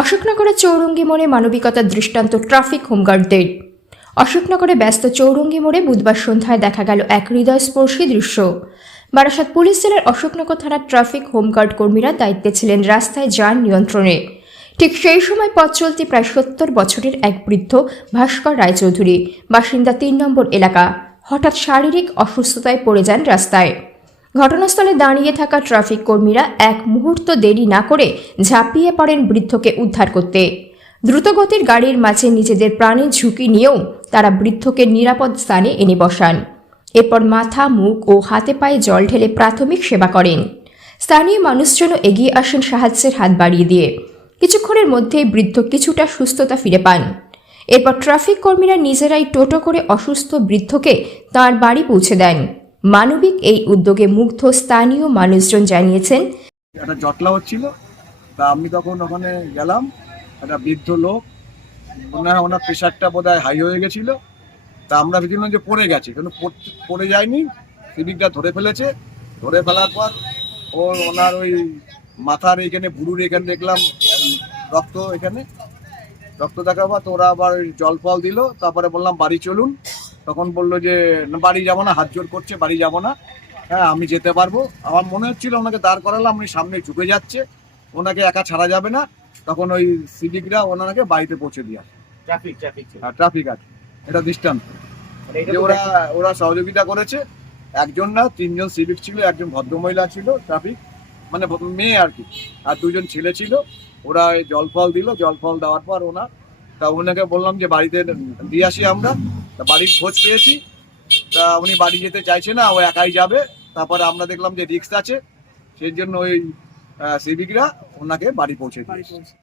অশোকনগরের চৌরঙ্গি মোড়ে মানবিকতার দৃষ্টান্ত ট্রাফিক হোমগার্ডদের। অশোকনগরে ব্যস্ত চৌরঙ্গি মোড়ে বুধবার সন্ধ্যায় দেখা গেল এক হৃদয়স্পর্শী দৃশ্য। বারাসাত পুলিশ জেলার অশোকনগর থানার ট্রাফিক হোমগার্ড কর্মীরা দায়িত্বে ছিলেন রাস্তায় যান নিয়ন্ত্রণে। ঠিক সেই সময় পথ চলতি প্রায় ৭০ বছরের এক বৃদ্ধ ভাস্কর রায়চৌধুরী, বাসিন্দা ৩ নম্বর এলাকা, হঠাৎ শারীরিক অসুস্থতায় পড়ে যান রাস্তায়। ঘটনাস্থলে দাঁড়িয়ে থাকা ট্রাফিক কর্মীরা এক মুহূর্ত দেরি না করে ঝাঁপিয়ে পড়েন বৃদ্ধকে উদ্ধার করতে। দ্রুতগতির গাড়ির মাঝে নিজেদের প্রাণের ঝুঁকি নিয়েও তারা বৃদ্ধকে নিরাপদ স্থানে এনে বসান। এরপর মাথা, মুখ ও হাতে পায়ে জল ঢেলে প্রাথমিক সেবা করেন। স্থানীয় মানুষজনও এগিয়ে আসেন সাহায্যের হাত বাড়িয়ে দিয়ে। কিছুক্ষণের মধ্যেই বৃদ্ধ কিছুটা সুস্থতা ফিরে পান। এরপর ট্রাফিক কর্মীরা নিজেরাই টোটো করে অসুস্থ বৃদ্ধকে তাঁর বাড়ি পৌঁছে দেন। মানবিক এই উদ্যোগে মুগ্ধ স্থানীয় মানুষজন জানিয়েছেন, একটা জটলা হচ্ছিল, তা আমি তখন ওখানে গেলাম। একটা বৃদ্ধ লোক, ওনার প্রেশারটা বোধহয় হাই হয়ে গেছিল। তা আমরা ভেবেছিলাম যে পড়ে গেছে, কিন্তু পড়ে যায়নি। সিভিকটা ধরে ফেলেছে। ধরে ফেলার পর ওনার ওই মাথার এখানে, ভুরুর এখানে দেখলাম রক্ত, এখানে রক্ত দেখা পর তো ওরা আবার ওই জল ফল দিল। তারপরে বললাম বাড়ি চলুন। তখন বললো যে বাড়ি যাবো না, হাত জোর করছে, বাড়ি যাবো না। হ্যাঁ, আমি যেতে পারবো। আমার মনে হচ্ছিল ওনাকে দাঁড় করালাম, উনি সামনে ঝুঁকে যাচ্ছে, ওনাকে একা ছাড়া যাবে না। তখন ওই সিভিকরা ওনাকে বাড়িতে পৌঁছে দিয়ে আসে। ট্রাফিক আছে, এটা দৃষ্টান্ত যে ওরা সহযোগিতা করেছে। একজন না, 3 জন সিভিক ছিল, একজন ভদ্রমহিলা ছিল, ট্রাফিক মানে মেয়ে আর কি, আর 2 জন ছেলে ছিল। ওরা জল ফল দিল। জল ফল দেওয়ার পর ওনাকে বললাম যে বাড়িতে দিয়ে আসি আমরা। তা বাড়ির খোঁজ পেয়েছি। তা উনি বাড়ি যেতে চাইছে না, ও একাই যাবে। তারপরে আমরা দেখলাম যে রিস্ক আছে, সেই জন্য ওই সিভিকরা ওনাকে বাড়ি পৌঁছে দিয়েছে।